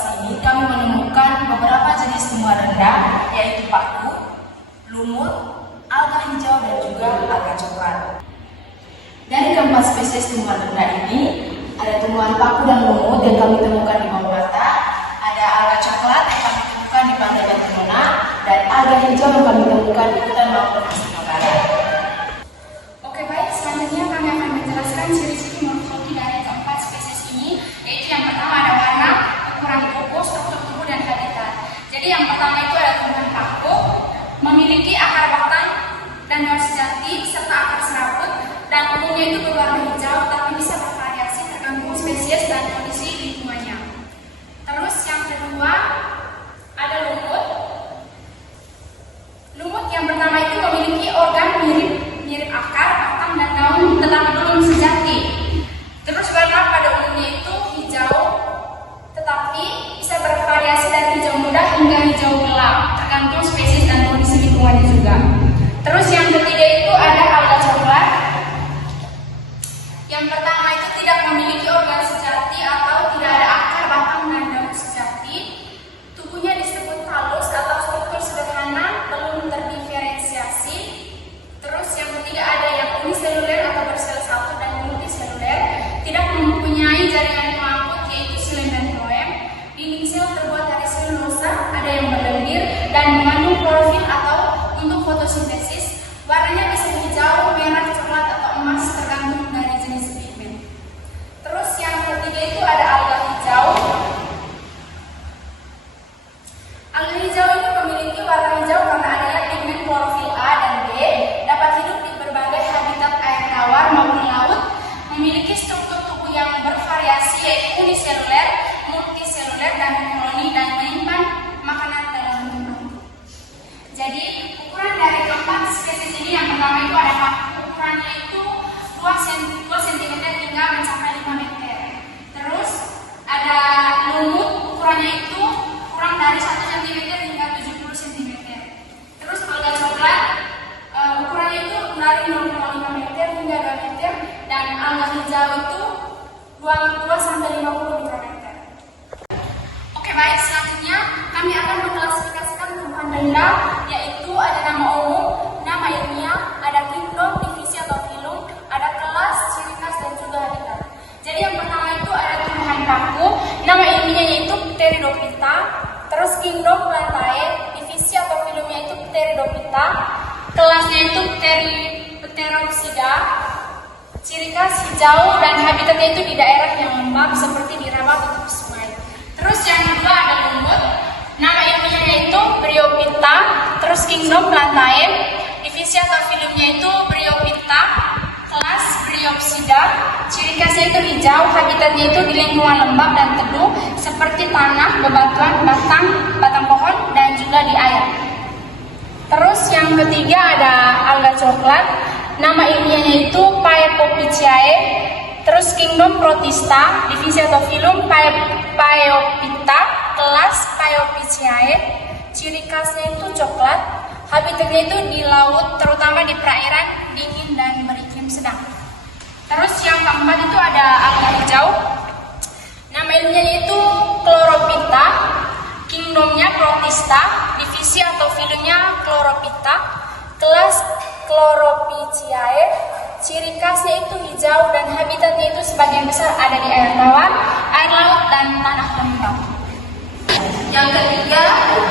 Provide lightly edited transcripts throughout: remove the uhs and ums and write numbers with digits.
observasi ini kami menemukan beberapa jenis tumbuhan rendah, yaitu paku, lumut, alga hijau, dan juga alga coklat. Dari keempat spesies tumbuhan rendah ini, ada tumbuhan paku dan lumut yang kami temukan di bawah mata, ada alga coklat yang kami temukan di pantai Bantimona, dan alga hijau yang kami temukan di hutan maupun Astina Barat. Oke, baik, selanjutnya kami akan menjelaskan ciri-ciri morfologi dari keempat spesies ini, yaitu yang pertama ada warna, ukuran tubuh, struktur tubuh, dan habitat. Jadi yang pertama itu ada tumbuhan paku, memiliki akar batang dan daun sejati serta akar serabut, dan umumnya itu berwarna hijau, tapi bisa bervariasi tergantung spesies dan kondisi lingkungannya. Terus yang kedua ada lumut. Lumut yang pertama itu memiliki organ mirip akar, batang, dan daun, tetapi belum sejati. Terus warna pada umumnya itu hijau, tetapi bisa bervariasi dari hijau muda hingga hijau gelap, tergantung spesies dan kondisi lingkungannya juga. Terus yang ketiga itu ada alga coklat. Yang pertama itu tidak memiliki organ sejati atau tidak ada akar, batang, dan daun sejati. Tubuhnya disebut halus atau struktur sederhana, belum terdiferensiasi. Terus yang ketiga ada yang uniseluler atau bersel satu dan multiseluler, tidak mempunyai jaringan pengangkut yaitu xilem dan floem. Dinding sel terbuat dari selulosa, ada yang berlendir dan mengandung klorofil atau untuk fotosintesis. Warnanya bisa hijau, merah, coklat, atau emas tergantung dari jenis pigmen. Terus yang ketiga itu ada alga hijau. Alga hijau ini memiliki warna hijau karena adanya pigmen klorofil A dan B, dapat hidup di berbagai habitat air tawar maupun laut, memiliki struktur tubuh yang bervariasi yaitu uniseluler, multiseluler, dan koloni, dan menyimpan makanan dalam bentuk mangkuk. Jadi ukuran dari keempat spesies ini yang pertama itu ada paku, ukurannya itu 2 cm hingga mencapai 5 meter. Terus ada lumut, ukurannya itu kurang dari 1 cm hingga 70 cm. Terus alga coklat, ukurannya itu dari 0,5 meter hingga 2 meter, dan alga hijau itu 2 sampai 50 mikrometer. Oke, baik, selanjutnya kami akan mengklasifikasikan tumbuhan rendah, yaitu ada nama umum, nama ilmiah, ada kingdom, divisi atau filum, ada kelas, ciri khas, dan juga habitat. Jadi yang pertama itu ada tumbuhan paku, nama ilmiahnya yaitu Pteridophyta. Terus kingdom Plantae, divisi atau filumnya itu Pteridophyta, kelasnya itu Pteropsida, ciri khas hijau, dan habitatnya itu di daerah yang lembab seperti di rawa atau sungai. Terus yang kedua ada lumut, nama ilmiahnya yaitu Bryophyta. Terus kingdom Plantae, divisi atau filumnya itu Bryophyta, kelas Bryopsida, ciri khasnya itu hijau, habitatnya itu di lingkungan lembab dan teduh seperti tanah, bebatuan, batang pohon, dan juga di air. Terus yang ketiga ada alga coklat, nama ilmiahnya itu Paeophyceae. Terus kingdom Protista, divisi atau filum Paeophyta, kelas Paeophyceae, ciri khasnya itu coklat, habitatnya itu di laut, terutama di perairan dingin dan beriklim sedang. Terus yang keempat itu ada alga hijau, nama ilmiahnya itu Chlorophyta, kingdomnya Protista, divisi atau filumnya Chlorophyta, kelas Chlorophyceae, ciri khasnya itu hijau, dan habitatnya itu sebagian besar ada di air tawar, air laut, dan tanah lembab. Yang ketiga,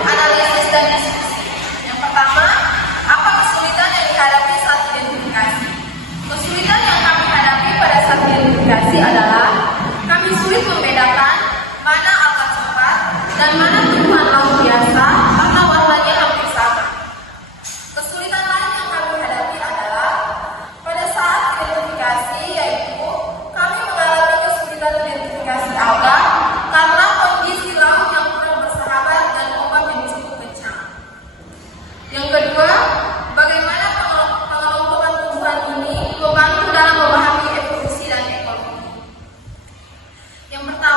analisis dan diskusi. Yang pertama, apa kesulitan yang dihadapi saat identifikasi? Kesulitan yang kami hadapi pada saat identifikasi adalah kami sulit membedakan mana alga coklat dan mana tumbuhan laut biasa karena warnanya hampir sama. Kesulitan lain yang kami hadapi adalah pada saat identifikasi, yaitu kami mengalami kesulitan identifikasi alga karena kondisi laut yang kurang bersahabat dan ombak yang cukup kencang. Yang kedua, bagaimana pengelompokan tumbuhan ini membantu dalam memahami evolusi dan ekologi. Yang pertama,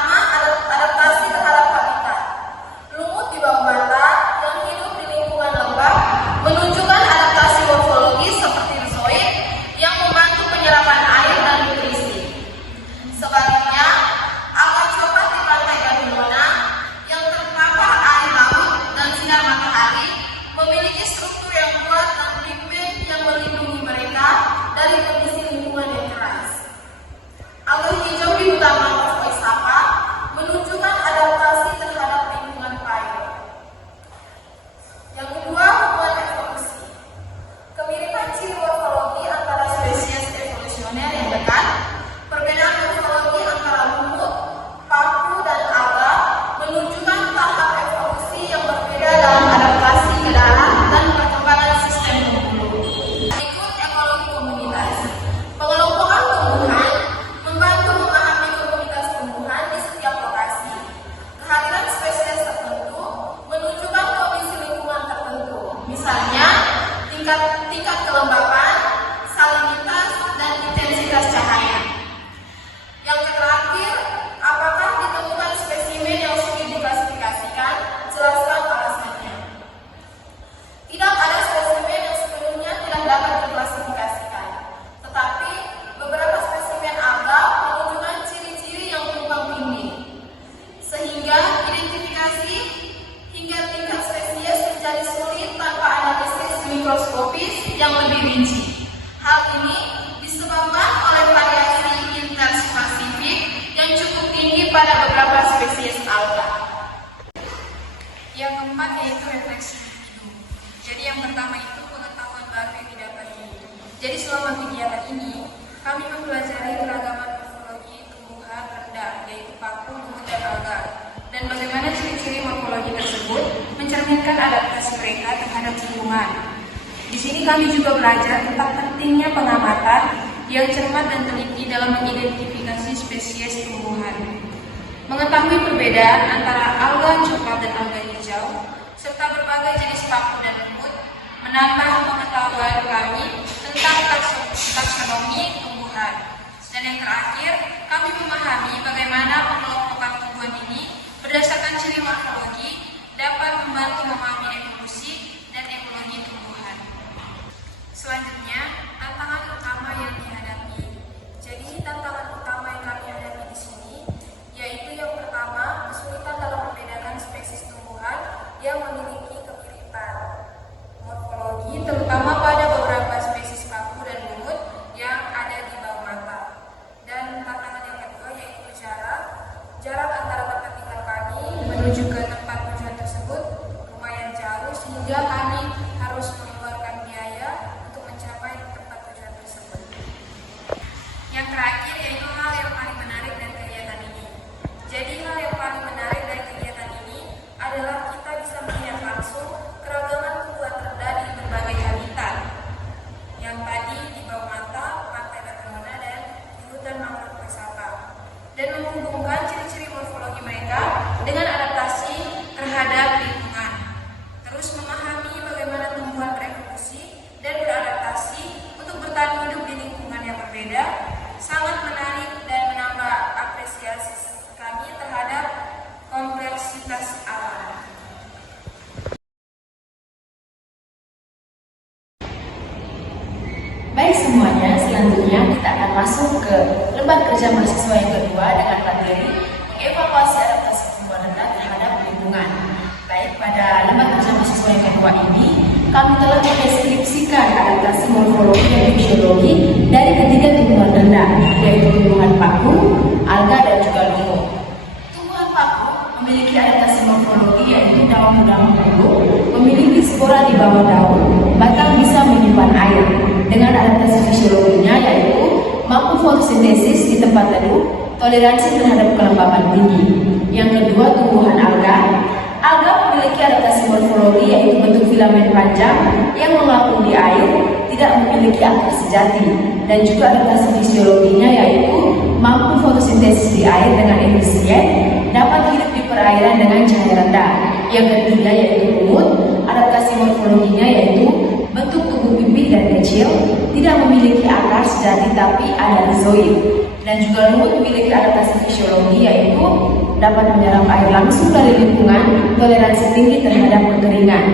keempat yaitu refleksi individu. Jadi yang pertama itu pengetahuan baru yang didapati. Jadi selama kegiatan ini kami mempelajari keragaman morfologi tumbuhan rendah yaitu paku, lumut, dan alga, dan bagaimana ciri-ciri morfologi tersebut mencerminkan adaptasi mereka terhadap lingkungan. Di sini kami juga belajar tentang pentingnya pengamatan yang cermat dan teliti dalam mengidentifikasi spesies tumbuhan, mengetahui perbedaan antara alga coklat dan alga hijau, serta berbagai jenis paku dan lumut, menambah pengetahuan kami tentang taksonomi tumbuhan. Dan yang terakhir, kami memahami bagaimana pengelompokan tumbuhan ini berdasarkan ciri morfologi dapat membantu memahami evolusi dan ekologi tumbuhan. Selanjutnya, tantangan utama yang dihadapi. Jadi, tantangan utama yang kami hadapi di sini yaitu yang pertama, kesulitan dalam membedakan spesies tumbuhan yang memiliki kemiripan morfologi, terutama pada beberapa spesies paku dan lumut yang ada di bawah mata. Dan tantangan yang kedua yaitu jarak antara tempat tinggal kami menuju ke tempat tujuan tersebut lumayan jauh sehingga kami harus mengeluarkan biaya untuk mencapai tempat tujuan tersebut. Yang terakhir yaitu hal yang paling menarik dari kegiatan ini. Jadi hal yang paling menarik dari kegiatan ini adalah kita bisa melihat langsung keragaman tumbuhan rendah di berbagai habitat yang tadi di bawah mata, pantai Tapanuli, dan di hutan mangrove wisata, dan menghubungkan ciri-ciri morfologi mereka dengan adaptasi terhadap lingkungan. Terus memahami bagaimana tumbuhan berevolusi dan beradaptasi untuk bertahan hidup di lingkungan yang berbeda sangat menarik dan menambah apresiasi kami terhadap kompleksitas alam. Baik semuanya, selanjutnya kita akan masuk ke lembar kerja mahasiswa yang kedua dengan materi mengevaluasi adaptasi tumbuhan rendah terhadap lingkungan. Baik, pada lembar kerja mahasiswa yang kedua ini, kami telah mendeskripsikan adaptasi morfologi dan fisiologi dari ketiga tumbuhan rendah, yaitu tumbuhan paku, alga, dan juga lumut. Tumbuhan paku memiliki adaptasi morfologi yaitu daun mudah membentuk, memiliki spora di bawah daun, batang bisa menyimpan air. Dengan adaptasi fisiologinya yaitu mampu fotosintesis di tempat teduh, toleransi terhadap kelembapan tinggi. Yang kedua, tumbuhan alga. Alga memiliki adaptasi morfologi yaitu bentuk filamen panjang yang mengapung di air, tidak memiliki akar sejati, dan juga adaptasi fisiologinya yaitu mampu fotosintesis di air dengan efisien, dapat hidup di perairan dengan cahaya rendah. Yang ketiga yaitu lumut. Adaptasi morfologinya yaitu bentuk tubuh pipih dan kecil, tidak memiliki akar sejati tapi ada rhizoid. Dan juga lumut memiliki adaptasi fisiologi yaitu dapat menyerap air langsung dari lingkungan, toleransi tinggi terhadap kekeringan.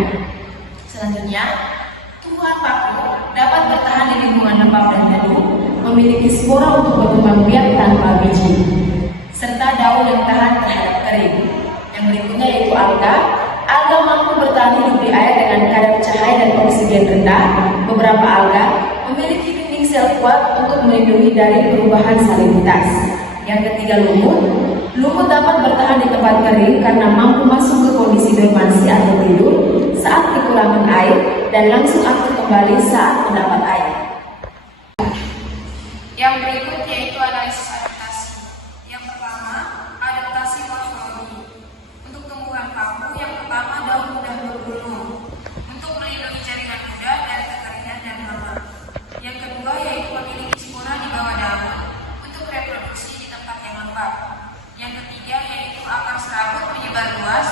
Selanjutnya, tumbuhan paku dapat bertahan di lingkungan lembab dan teduh, memiliki spora untuk berkembang biak tanpa biji, serta daun yang tahan terhadap kering. Yang berikutnya yaitu alga. Alga mampu bertahan hidup di air dengan kadar cahaya dan oksigen rendah. Beberapa alga memiliki dinding sel kuat untuk melindungi dari perubahan salinitas. Yang ketiga, lumut. Lumut dapat bertahan di tempat kering karena mampu masuk ke kondisi dormansi atau tidur saat kekurangan air dan langsung aktif kembali saat mendapat air. Yang berikut yaitu analisis adaptasi. Yang pertama, adaptasi morfologi. Untuk tumbuhan paku, yang pertama daun mudah berbulu untuk melindungi jaringan muda dari kekeringan dan hama. Yang kedua yaitu memiliki spora di bawah daun untuk reproduksi di tempat yang lembab. Yang ketiga yaitu akar serabut menyebar luas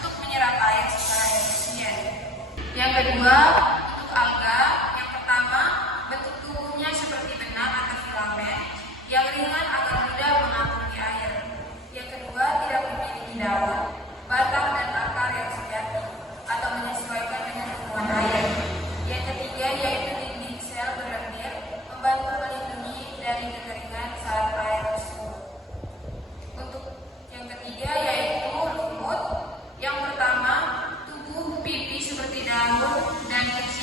untuk menyerap air secara efisien. Yang kedua, untuk alga, yang pertama bentuk tubuhnya seperti benang atau filamen yang ringan agar mudah mengapung di air. Yang kedua, tidak memiliki daun, batang, dan akar yang sejati atau menyesuaikan dengan lingkungan air. Yang ketiga yaitu dinding sel berlendir membantu melindungi dari kekeringan saat air surut. Untuk yang ketiga yaitu lumut. Yang pertama, tubuh pipi seperti daun dan kecil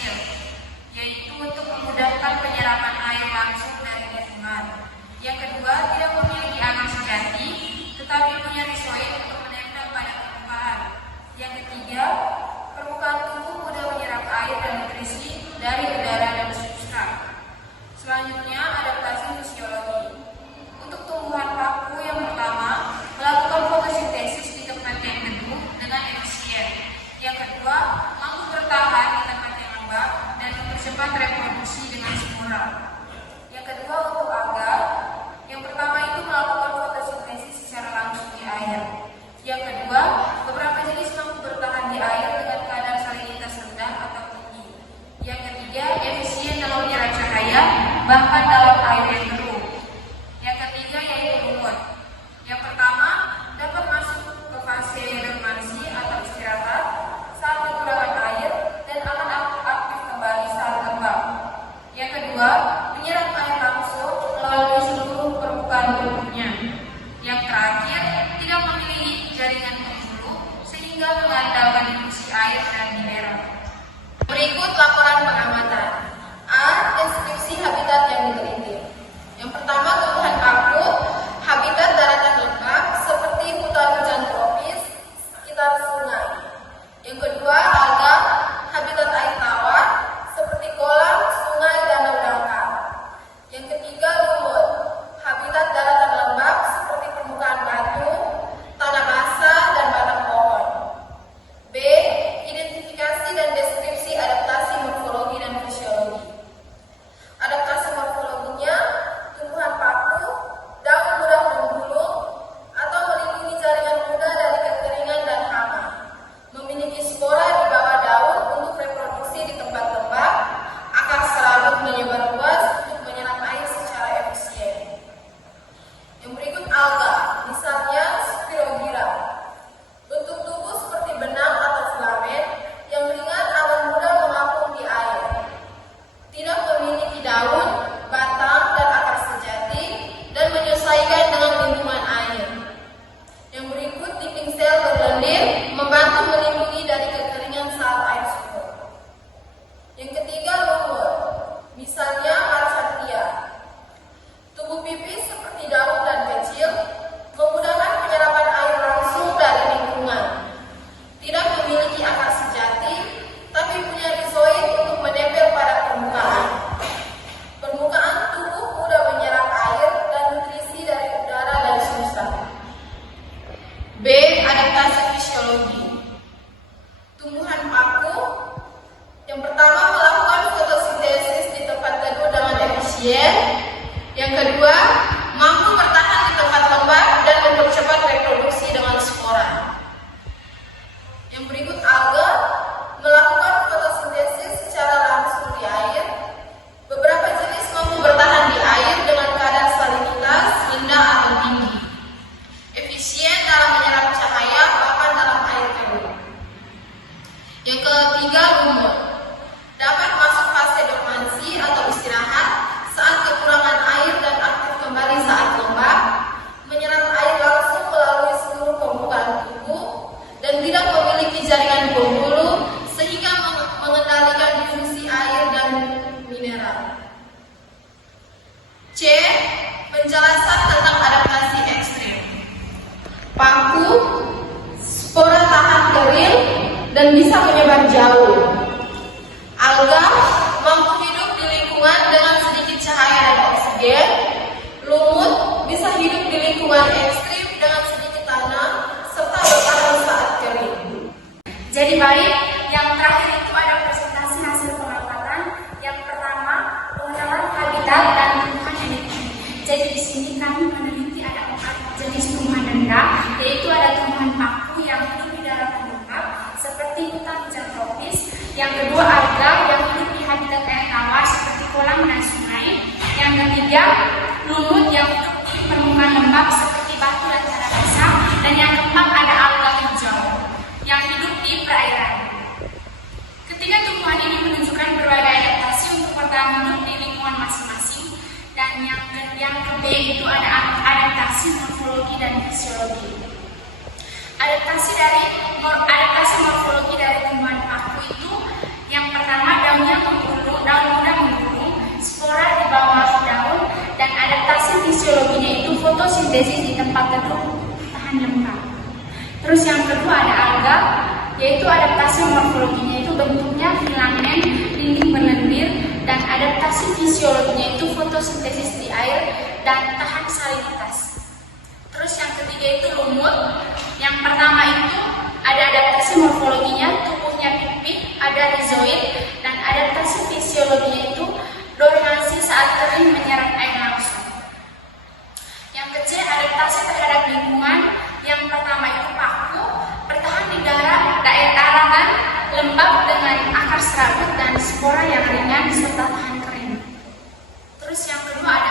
jaringan pembuluh sehingga mengandalkan fungsi air dan mineral. Berikut laporan pengamatan. A. Deskripsi habitat yang diteliti. Yang pertama, tumbuhan paku, habitat daratan lembab seperti hutan hujan tropis sekitar sungai. Yang kedua, alga, habitat air tawar seperti kolam, sungai, danau dangkal. Yang ketiga, lumut, habitat daratan lembab seperti permukaan batu, tanah basah, dan batang pohon. B. Identifikasi dan deskripsi adaptasi morfologi dan fisiologi. Adaptasi morfologinya, tumbuhan paku, daun mudah menggulung atau melindungi jaringan muda dari kekeringan dan hama. Memiliki spora di bawah daun untuk reproduksi di tempat lembab, akar serabut menyebar luas untuk menyerap air secara efisien. Yang berikut alga, misalnya Spirogyra. Bentuk tubuh seperti benang atau filamen yang ringan aman mudah mengapung di air. Tidak memiliki daun, batang, dan akar sejati dan menyesuaikan dengan lingkungan air. Yang berikut dipping cell berlendir membantu melindungi dari kekeringan saat air surut. Yang ketiga, lumut, misalnya Marchantia. Tubuh pipis seperti daun dan kecil, memudahkan penyerapan air langsung dari lingkungan. Tidak memiliki akar sejati, tapi punya rizoid untuk menempel pada permukaan. Permukaan tubuh mudah menyerap air dan nutrisi dari udara dan semesta. B. Adaptasi fisiologi. Tumbuhan paku yang pertama melakukan fotosintesis di tempat teduh dengan efisien. Yang kedua, mampu bertahan di tempat lembab dan mempercepat reproduksi dengan spora. Yang berikut alga melakukan fotosintesis secara langsung di air. Beberapa jenis mampu bertahan di air dengan kadar salinitas rendah atau tinggi. Efisien dalam menyerap cahaya bahkan dalam air teduh. Yang ketiga, lumut. Dapat masuk fase dormansi atau istirahat saat kekurangan air dan aktif kembali saat lembab, menyerap air langsung melalui seluruh permukaan tubuh dan tidak memiliki jaringan pembuluh sehingga mengendalikan difusi air dan mineral. C. Penjelasan tentang adaptasi ekstrim. Paku, spora tahan kering dan bisa menyebar jauh. Alga mampu hidup di lingkungan dengan sedikit cahaya dan oksigen. Lumut bisa hidup di lingkungan ekstrim dengan sedikit tanah serta bertahan saat kering. Jadi baik, yang terakhir itu ada presentasi hasil pengamatan. Yang pertama, pengenalan habitat dan tumbuhan yang diteliti. Jadi di sini kami meneliti ada 4 jenis tumbuhan rendah, yaitu ada tumbuhan paku yang hidup di dalam lembab seperti hutan hujan tropis. Yang kedua, alga yang hidup di habitat air tawar seperti kolam dan sungai. Yang ketiga, lumut yang hidup di permukaan lembab seperti batu dan tanah basah. Dan yang keempat ada alga hijau yang hidup di perairan. Ketiga tumbuhan ini menunjukkan berbagai adaptasi untuk bertahan hidup di lingkungan masing-masing. Dan yang ke B itu ada adaptasi morfologi dan fisiologi. Adaptasi morfologi dari tumbuhan paku itu yang pertama daunnya menggulung, daun muda menggulung, spora di bawah daun, dan adaptasi fisiologinya itu fotosintesis di tempat teduh tahan lembab. Terus yang kedua ada alga, yaitu adaptasi morfologinya itu bentuknya filamen, dinding berlendir, dan adaptasi fisiologinya itu fotosintesis di air dan tahan salinitas. Terus yang ketiga itu lumut. Yang pertama itu ada adaptasi morfologinya, tubuhnya pipih, ada rizoid, dan adaptasi fisiologinya itu dormansi saat kering menyerap air langsung. Yang ke C, adaptasi terhadap lingkungan. Yang pertama itu paku, bertahan di daratan lembab dengan akar serabut dan spora yang ringan serta tahan kering. Terus yang kedua ada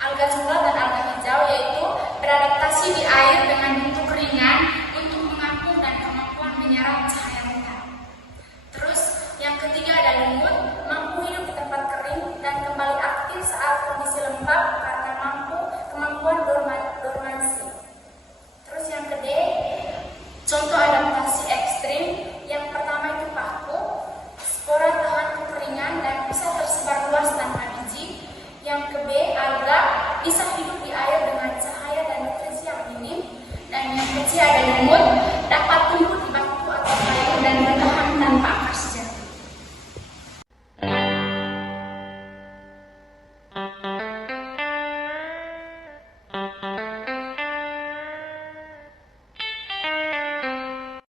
alga coklat dan alga hijau, yaitu beradaptasi di air dengan bentuk ringan untuk mengapung dan kemampuan menyerap cahaya mentah. Terus yang ketiga ada lumut, mampu hidup di tempat kering dan kembali aktif saat kondisi lembab karena kemampuan dormansi. Terus yang kedua Contoh